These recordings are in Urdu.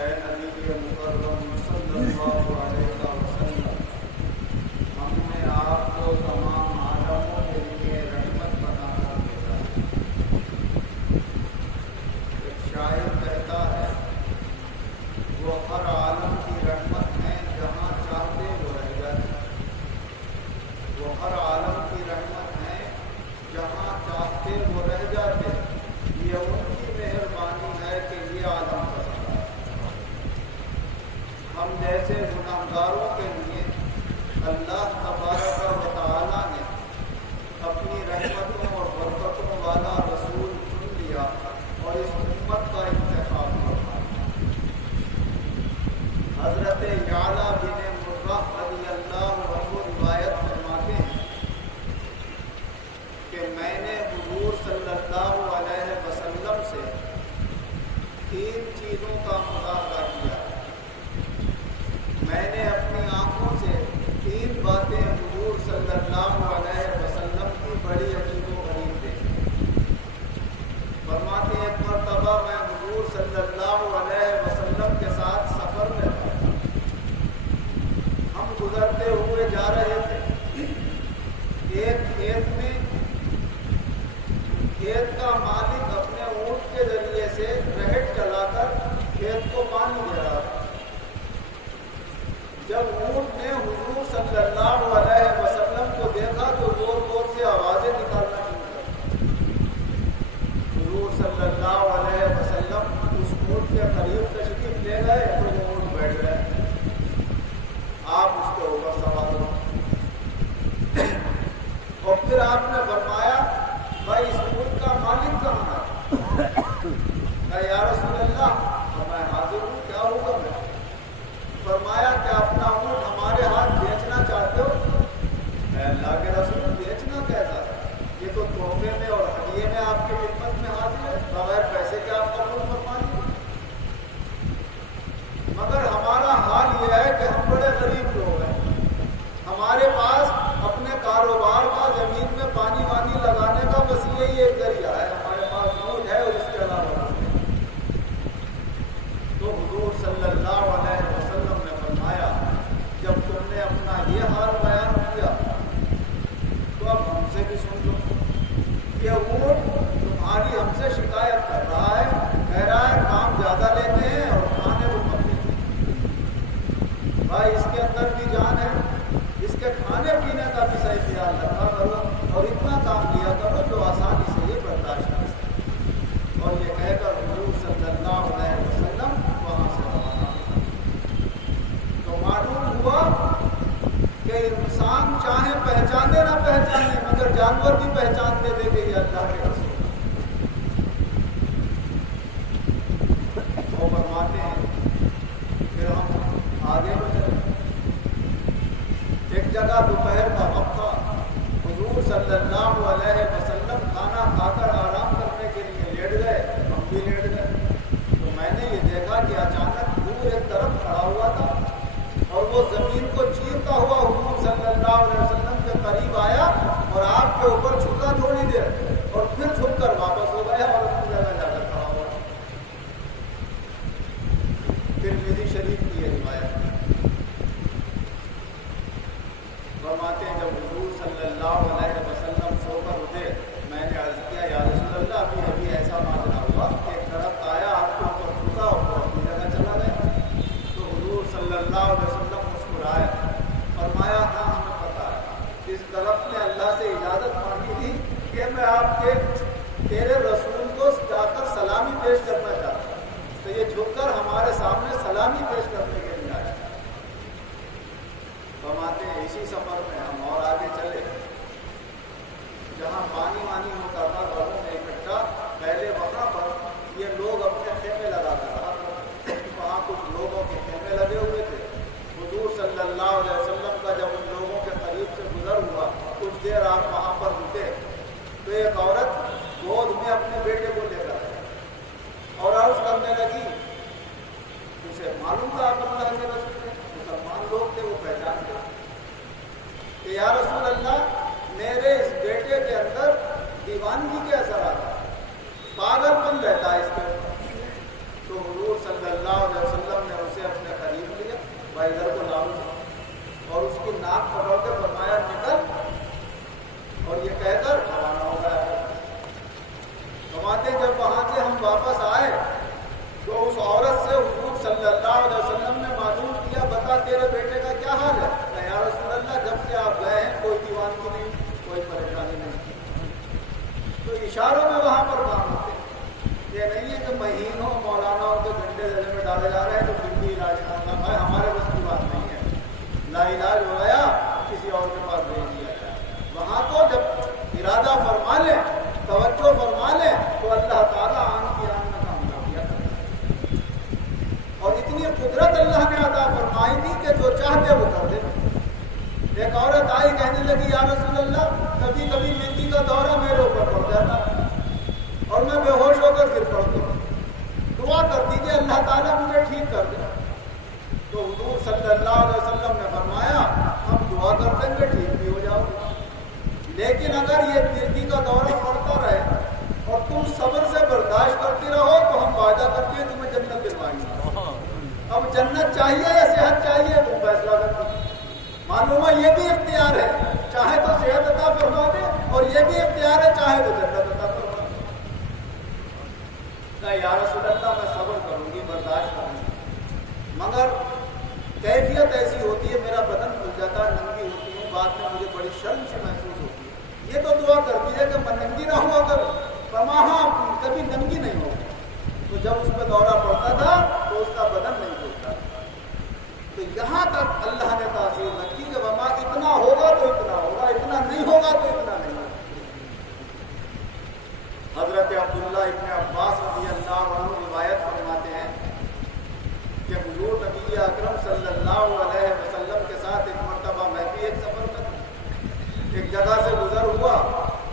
اے نبی مکرم صلی اللہ علیہ وسلم، ہم نے آپ کو تمام عالموں کے لیے رحمت بنا کر بھیجا ہے۔ ایک شاعر کہتا ہے وہ ہر عالم کی رحمت ہے، جہاں چاہتے وہ رہ جاتے۔ وہ ہر عالم کی رحمت ہے، جہاں چاہتے وہ رہ جاتے۔ یہ ان کی مہربانی ہے کہ یہ عالم پسند آئے۔ ہم جیسے گناہگاروں کے لیے اللہ تبارک و تعالیٰ نے اپنی رحمتوں اور برکتوں والا رسول چن لیا اور اس امت کا انتخاب فرمایا۔ حضرت یعلا بن مرہ رضی اللہ عنہ روایت فرماتے ہیں کہ میں نے حضور صلی اللہ علیہ وسلم سے 3 چیزوں کا مطالبہ کیا۔ میں نے اپنی آنکھوں سے 3 باتیں حضور صلی اللہ علیہ وسلم کی بڑی عجیب و غریب دیکھی۔ فرماتے ہیں ایک مرتبہ میں حضور صلی اللہ علیہ وسلم کے ساتھ سفر میں تھا۔ ہم گزرتے ہوئے جا رہے تھے۔ ایک کھیت کا مالک اپنے اونٹ کے ذریعے سے رہٹ چلا کر کھیت کو پانی دے رہا تھا۔ جب اونٹ نے حضور صلی اللہ علیہ وسلم کو دیکھا تو زور زور سے آوازیں نکالنا شروع کر۔ حضور صلی اللہ علیہ وسلم اس اونٹ کے قریب تشریف لے گئے تو وہ اونٹ بیٹھ گئے۔ آپ اس کے اوپر سوار ہو اور پھر آپ نے فرمایا بھائی اس اونٹ کا مالک کہاں ہے؟ یا رسول اللہ میں حاضر ہوں، کیا ہوگا؟ میں فرمایا کہ اپنا اونٹ ہمارے ہاتھ بیچنا چاہتے ہو؟ اے اللہ کے رسول بیچنا کیسا تھا؟ یہ تو تحفے میں اور ہدیے میں آپ کی خدمت میں حاضر ہے، بغیر پیسے کے آپ قبول فرمائیے۔ مگر ہمارا حال یہ ہے کہ ہم بڑے غریب لوگ ہیں، ہمارے پاس اپنے کاروبار کا زمین میں پانی وانی لگانے کا بس یہی ایک ذریعہ ہے، ہمارے پاس اونٹ ہے اور اس کے علاوہ تو حضور صلی اللہ علیہ وسلم نے فرمایا جب تم نے اپنا یہ حال بیان کیا تو اب ہم سے بھی سن لو۔ یہ اونٹ تمہاری ہم سے شکایت کر رہا ہے، کہہ رہا ہے کام زیادہ لیتے ہیں اور کھانے کو کم دیتے ہیں۔ بھائی اس کے اندر بھی جان ہے، اس کے کھانے پینے کا بھی صحیح خیال رکھا کرو اور اتنا کام لیا کرو جو آسانی سے یہ برداشت کر سکے۔ اور یہ کہہ کر حضور صلی اللہ علیہ وسلم وہاں سے روانہ ہوئے۔ تو معلوم ہوا کہ انسان چاہے پہچانے نہ پہچانے مگر جانور بھی پہچان دے کہ یہ اللہ کے رسول۔ وہ فرماتے ہیں پھر ہم آگے بڑھے۔ ایک جگہ دوپہر کا وقت تھا، حضور صلی اللہ علیہ وسلم کھانا کھا کر آرام کرنے کے لیے لیٹ گئے، ہم بھی لیٹ گئے۔ تو میں نے یہ دیکھا کہ اچانک دور ایک طرف کھڑا ہوا تھا اور وہ زمین کو چیرتا ہوا حضور صلی اللہ علیہ وسلم کے قریب آیا اور آپ کے اوپر جھکا تھوڑی دیر اور پھر جھک کر واپس ہو گیا اور اپنی جگہ جا کر کھڑا ہوا۔ ترمذی شریف کی یہ روایت فرماتے ہیں جب حضور صلی اللہ علیہ وسلم سو کر اٹھے میں نے عرض کیا یا رسول اللہ ابھی ایسا ماجرا ہوا کہ ایک درخت آیا آپ کے اوپر جھکا اور اپنی جگہ چلا گیا۔ تو حضور صلی اللہ علیہ وسلم مسکرائے، فرمایا ہاں ہمیں پتا ہے اس درخت نے اللہ سے اجازت مانگی تھی کہ میں آپ کے تیرے رسول کو جا کر سلامی پیش کرنا چاہتا ہوں، تو یہ جھک کر ہمارے سامنے سلامی پیش کرنے کے لیے آیا۔ فرماتے ہیں اسی سفر میں ہم اور آگے چلے، جہاں پانی وانی ہوتا تھا گھروں میں اکٹھا، پہلے وہاں پر یہ لوگ اپنے خیمے لگا کر رہا تھا، وہاں کچھ لوگوں کے خیمے لگے ہوئے تھے۔ حضور صلی اللہ علیہ وسلم کا جب ان لوگوں کے قریب سے گزر ہوا کچھ دیر آپ وہاں پر رکے تو ایک عورت گود میں اپنے بیٹے کو لے کر اور عرض کرنے لگی، اسے معلوم تھا آپ اللہ کے رسول ہیں، مسلمان لوگ تھے وہ پہچانتے کہ یا رسول اللہ میرے اس بیٹے کے اندر دیوانگی کے اثرات ہے، پاگل پن رہتا ہے اس کے۔ تو حضور صلی اللہ علیہ وسلم بھی علاج کرنا ہے، ہمارے بس کی بات نہیں ہے، لا علاج ہو گیا کسی اور کے پاس بھیج دیا جائے۔ وہاں تو جب ارادہ فرما لیں، توجہ فرما لیں تو اللہ تعالیٰ آن کی آن میں کامیابیاں کرتا ہے۔ اور اتنی قدرت اللہ نے عطا فرمائی تھی کہ جو چاہتے وہ کر دے۔ ایک عورت آئی کہنے لگی یا رسول اللہ کبھی کبھی مہندی کا دورہ میرے اوپر پڑ جاتا اور میں بے ہوش ہو کر گر پڑتی ہوں، دعا کر دیجیے اللہ تعالیٰ مجھے ٹھیک کر دے۔ تو حضور صلی اللہ علیہ وسلم نے فرمایا ہم دعا کر دیں گے ٹھیک بھی ہو جاؤ گے، لیکن اگر یہ مہندی کا دورہ پڑتا رہے اور تم صبر سے برداشت کرتی رہو تو ہم وعدہ کرتے ہیں تمہیں جنت دلوائیں گے۔ اب جنت چاہیے یا صحت چاہیے تم فیصلہ کرو۔ معلوم ہے یہ بھی اختیار ہے، چاہے تو صحت عطا فرما دے اور یہ بھی اختیار ہے چاہے تو جنت عطا فرما دے۔ کہ یا رسول اللہ میں صبر کروں گی، برداشت کروں گی، مگر کیفیت ایسی ہوتی ہے میرا بدن کھل جاتا ہے، ننگی ہوتی ہوں، بعد میں مجھے بڑی شرم سے محسوس ہوتی ہے۔ یہ تو دعا کر دیجیے کہ میں ننگی نہ ہوا کروں، ہاں کبھی ننگی نہیں ہوگی۔ تو جب اس پہ دورہ پڑتا تھا تو اس کا بدن نہیں کھلتا۔ تو یہاں تک اللہ نے تاثیر رکھی کہ وما اتنا ہوگا تو اتنا ہوگا، اتنا نہیں ہوگا تو اتنا نہیں ہوگا۔ حضرت عبداللہ ابن عباس رضی اللہ عنہ روایت فرماتے ہیں کہ حضور نبی اکرم صلی اللہ علیہ وسلم کے ساتھ ایک مرتبہ میں بھی ایک سفر میں ایک جگہ سے گزر ہوا،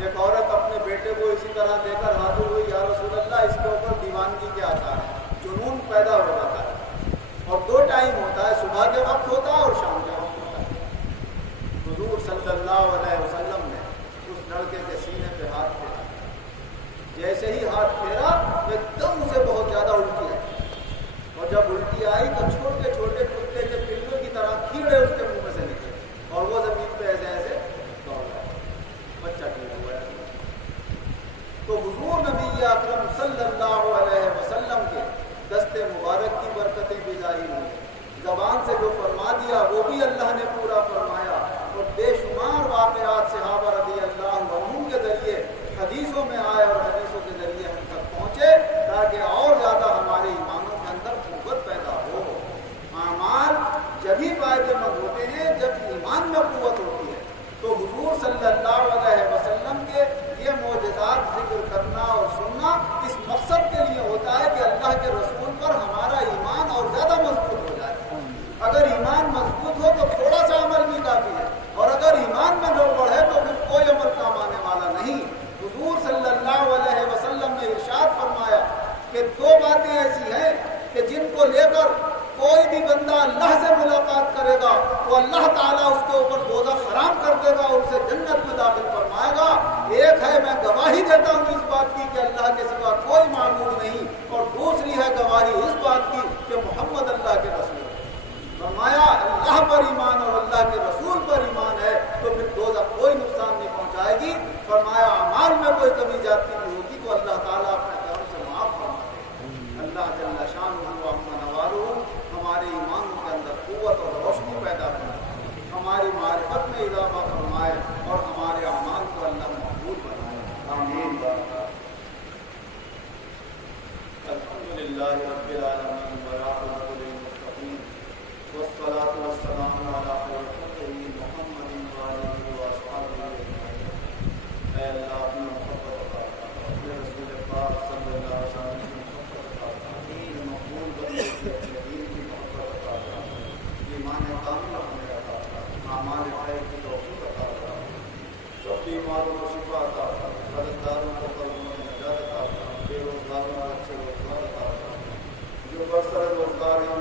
ایک عورت اپنے بیٹے کو اسی طرح دے کر حاضر ہوئی، یا رسول اللہ اس کے اوپر دیوانگی کے آثار ہیں، جنون پیدا ہو جاتا ہے، اور دو ٹائم ہوتا ہے، صبح کے وقت ہوتا ہے اور شام کے وقت ہوتا ہے۔ حضور صلی اللہ علیہ وسلم نے اس لڑکے کے سینے پہ ہاتھ پھیرا، جیسے ہی ہاتھ پھیرا ایک دم اسے بہت زیادہ الٹی آئی، اور جب الٹی آئی تو چھوٹے چھوٹے کتے کے پلوں کی طرح کیڑے اس کے منہ میں سے نکلے اور وہ زمین پہ ایسے ایسے دوڑ رہا ہے، بچہ ٹھیک ہوا ہے۔ تو حضور نبی اکرم صلی اللہ علیہ وسلم کے دست مبارک کی برکتیں بھی ظاہر ہوئی، زبان سے جو فرما دیا وہ بھی اللہ نے پورا فرمایا، اور بے شمار واقعات صحابہ رضی اللہ عنہم کے ذریعے حدیثوں میں آئے اور حدیثوں کے ذریعے ہم تک پہنچے تاکہ اور زیادہ ہمارے ایمانوں کے اندر قوت پیدا ہو۔ اعمال جبھی فائدے مند ہوتے ہیں جب ایمان میں قوت ہوتی ہے۔ تو حضور صلی اللہ علیہ وسلم کے یہ معجزات ذکر کرنا اور سننا اس مقصد کے لیے ہوتا ہے کہ اللہ کے رسول پر ہمارا ایمان اور زیادہ مضبوط ہو جائے۔ اگر ایمان مضبوط ہو تو تھوڑا سا عمل بھی کافی ہے، اور اگر ایمان میں گڑبڑ ہے تو پھر کوئی عمل کام آنے والا نہیں۔ حضور صلی اللہ علیہ وسلم نے ارشاد فرمایا کہ دو باتیں ایسی ہیں کہ جن کو لے کر کوئی بھی بندہ اللہ سے ملاقات کرے گا تو اللہ تعالیٰ اس کے اوپر دوزخ حرام کر دے گا اور اسے جنت میں داخل فرمائے گا۔ ایک ہے میں گواہی دیتا ہوں اس بات کی کہ اللہ کے سوا کوئی معبود نہیں، اور دوسری ہے گواہی اس بات کی کہ محمد اللہ کے رسول ہے۔ فرمایا اللہ پر ایمان اور اللہ کے رسول پر ایمان ہے تو پھر دوزخ کوئی نقصان نہیں پہنچائے گی۔ فرمایا اعمال میں کوئی کمی جاتی نہیں ہوگی تو اللہ تعالیٰ اپنے کرم سے معاف فرما دے۔ اللہ جل شانہ و عظم نوالہ ہمارے ایمان کے اندر قوت اور روشنی پیدا کرے، ہماری معرفت میں اضافہ فرمائے اور ہمارے اعمال کو اللہ مقبول بنائے۔ آمین۔ الحمدللہ رب العالمین والعاقبۃ للمتقین والصلاة والسلام علی خیر خلقہ محمد وآلہ وصحبہ اجمعین۔ اے اللہ اپنی محبت عطا فرما، اپنے رسول پاک صلی اللہ علیہ وسلم کی محبت عطا فرما، مقبول بندوں کی اپنے دین کی محبت عطا فرما، ایمان کامل ہمیں عطا فرما، اعمال خیر کی توفیق عطا فرما، سب بیماروں کو شفا عطا فرما، قرضداروں کو قرضوں میں نجات عطا فرما، بے روزگاروں کو اچھے روزگار عطا فرما، جو برسر روزگار ہیں